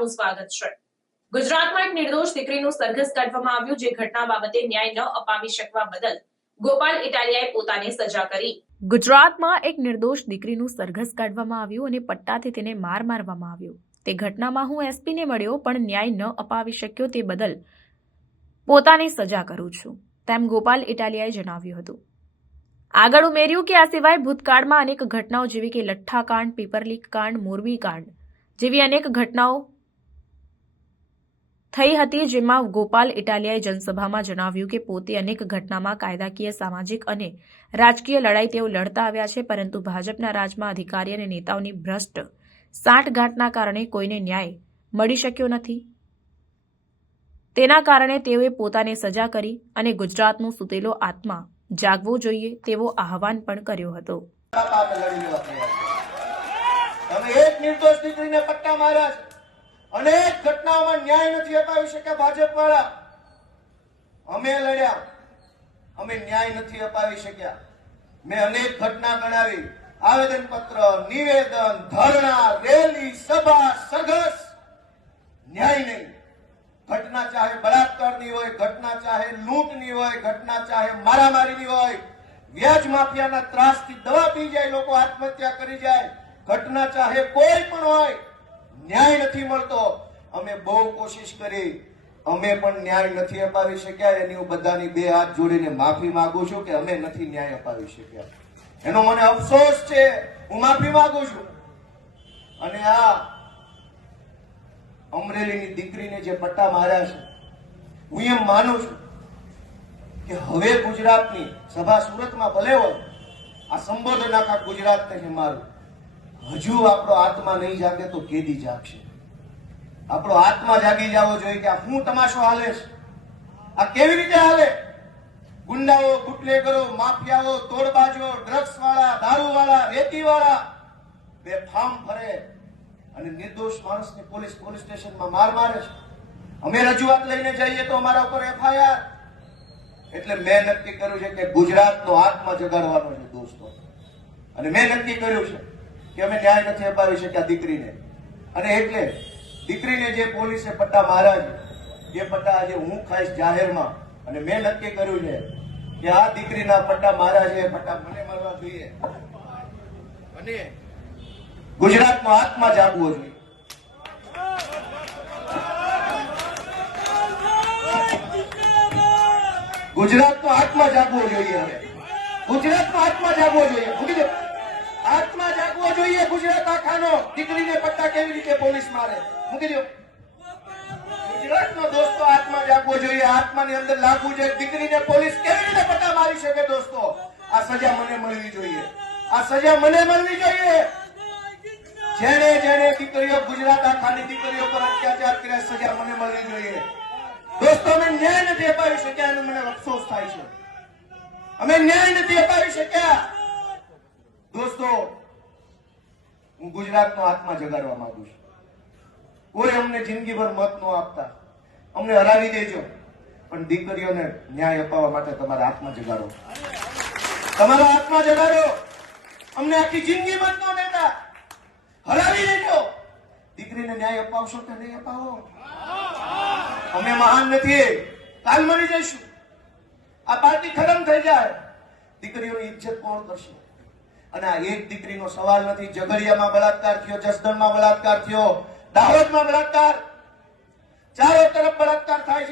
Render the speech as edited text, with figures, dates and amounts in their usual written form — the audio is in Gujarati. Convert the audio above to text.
આપનું સ્વાગત છે। ગુજરાતમાં એક નિર્દોષ દીકરીનું સરઘસ કાઢવામાં આવ્યું, જે ઘટના બાબતે ન્યાય ન અપાવી શકવા બદલ ગોપાલ ઇટાલિયાએ પોતાને સજા કરી। ગુજરાતમાં એક નિર્દોષ દીકરીનું સરઘસ કાઢવામાં આવ્યું અને પટ્ટાથી તેને માર મારવામાં આવ્યો। તે ઘટનામાં હું એસપીને મળ્યો પણ ન્યાય ન અપાવી શક્યો, તે બદલ પોતાની સજા કરું છું, તેમ ગોપાલ ઇટાલિયાએ જણાવ્યું હતું। આગળ ઉમેર્યું કે આ સિવાય ભૂતકાળમાં અનેક ઘટનાઓ જેવી કે લઠ્ઠાકાંડ, પેપરલીક કાંડ, મોરબી કાંડ જેવી અનેક ઘટનાઓ થઈ હતી, જેમાં ગોપાલ ઇટાલિયાએ જનસભામાં જણાવ્યું કે પોતે અનેક ઘટનામાં કાયદાકીય, સામાજિક અને રાજકીય લડાઈ તેઓ લડતા આવ્યા છે, પરંતુ ભાજપના રાજમાં અધિકારી અને નેતાઓની ભ્રષ્ટ સાંઠગાંઠના કારણે કોઈને ન્યાય મળી શક્યો નથી। તેના કારણે તેઓએ પોતાને સજા કરી અને ગુજરાતનો સૂતેલો આત્મા જાગવો જોઈએ તેવો આહવાન પણ કર્યો હતો। તમે એક નિર્દોષ દીકરીને પટ્ટા માર્યા છે, અનેક ઘટનાઓમાં ન્યાય નથી અપાવી શક્યા ભાજપ વાળા। અમે લડ્યા, અમે ન્યાય નથી અપાવી શક્યા। મેં અનેક ઘટના ગણાવી, આવેદન પત્ર, નિવેદન, ધરણા, રેલી, સભા, સરઘસ, ન્યાય નહીં। ઘટના ચાહે બળાત્કારની હોય, ઘટના ચાહે લૂંટની હોય, ઘટના ચાહે મારામારીની હોય, વ્યાજ માફિયાના ત્રાસથી દવા પી જાય, લોકો આત્મહત્યા કરી જાય, ઘટના ચાહે કોઈ પણ હોય, ન્યાય નથી મળતો। અમે બહુ કોશિશ કરી, અમે પણ ન્યાય નથી અપાવી શક્યા। એની હું બધાની બે હાથ જોડીને માફી માંગુ છું કે અમે નથી ન્યાય અપાવી શક્યા। એનો મને અફસોસ છે, હું માફી માંગુ છું। અને આ અમરેલીની દીકરીને જે પટ્ટા માર્યા છે, હું એમ માનું છું કે હવે ગુજરાતની સભા સુરતમાં ભલે હોય, આ સંબોધન આખા ગુજરાતને છે મારું, હજુ આપણો આત્મા નહીં જાગે તો કેદી જાગશે? આપણો આત્મા જાગી જવો જોઈએ કે આ શું તમાશો હાલે છે, આ કેવી રીતે હાલે? ગુંડાઓ, બુટલેગરો, માફિયાઓ, તોડબાજો, ડ્રગ્સ વાળા, દારૂ વાળા, રેતી વાળા બેફામ ફરે અને નિર્દોષ માણસને પોલીસ સ્ટેશનમાં માર મારે છે। અમે રજૂઆત લઈને જઈએ તો અમારા ઉપર એફઆઈઆર। એટલે મેં નક્કી કર્યું છે કે ગુજરાતનો આત્મા જગાડવાનો છે દોસ્તો, અને મેં નક્કી કર્યું છે કે અમે ન્યાય નથી અપાવી શક્યા દીકરીને, અને એટલે દીકરીને જે પોલીસે પટ્ટા માર્યા છે, એ પટ્ટા આજે હું ખાઈશ જાહેરમાં। અને મેં નક્કી કર્યું છે કે આ દીકરીના પટ્ટા માર્યા છે, એ પટ્ટા મને મળવા જોઈએ અને ગુજરાતનો આત્મા જાગવો જોઈએ। ગુજરાતનો આત્મા જાગવો જોઈએ। હવે ગુજરાતનો આત્મા જાગવો જોઈએ, મૂકી દો, આત્મા જાગવો જોઈએ ગુજરાત આખાનો। દીકરીને પટ્ટા કેવી રીતે પોલીસ મારે, મૂકી દો। ગુજરાતનો દોસ્તો આત્મા જાગવો જોઈએ, આત્માની અંદર લાગવું જોઈએ। દીકરીને પોલીસ કેવી રીતે પટ્ટા મારી શકે દોસ્તો? આ સજા મને મળવી જોઈએ, આ સજા મને મળવી જોઈએ। જેને જેને દીકરીઓ, ગુજરાત આખાની દીકરીઓ પર અત્યાચાર કર્યા, સજા મને મળવી જોઈએ દોસ્તો। અમે ન્યાય નથી અપાવી શક્યા, એનો મને અફસોસ થાય છે। અમે ન્યાય નથી અપાવી શક્યા દોસ્તો। હું ગુજરાતનો આત્મા જગાડવા માંગુ છું। કોઈ અમને જિંદગીભર મત ન આપતા, અમને હરાવી દેજો, પણ દીકરીઓને ન્યાય અપાવવા માટે તમારા આત્મા જગાડો, તમારા આત્મા જગાડો। અમને આખી જિંદગી મત ન દેતા, હરાવી દેજો, દીકરીને ન્યાય અપાવશો કે નહીં અપાવો? અમે મહાન નથી, કાલ મરી જઈશું, આ પાર્ટી ખતમ થઈ જાય, દીકરીઓની ઇજ્જત કોણ કરશે? અને આ એક દીકરીનો સવાલ નથી, ઝઘડિયામાં બળાત્કાર થયો, જસદણમાં બળાત્કાર થયો, દાહોદમાં બળાત્કાર, ચારો તરફ બળાત્કાર થાય છે।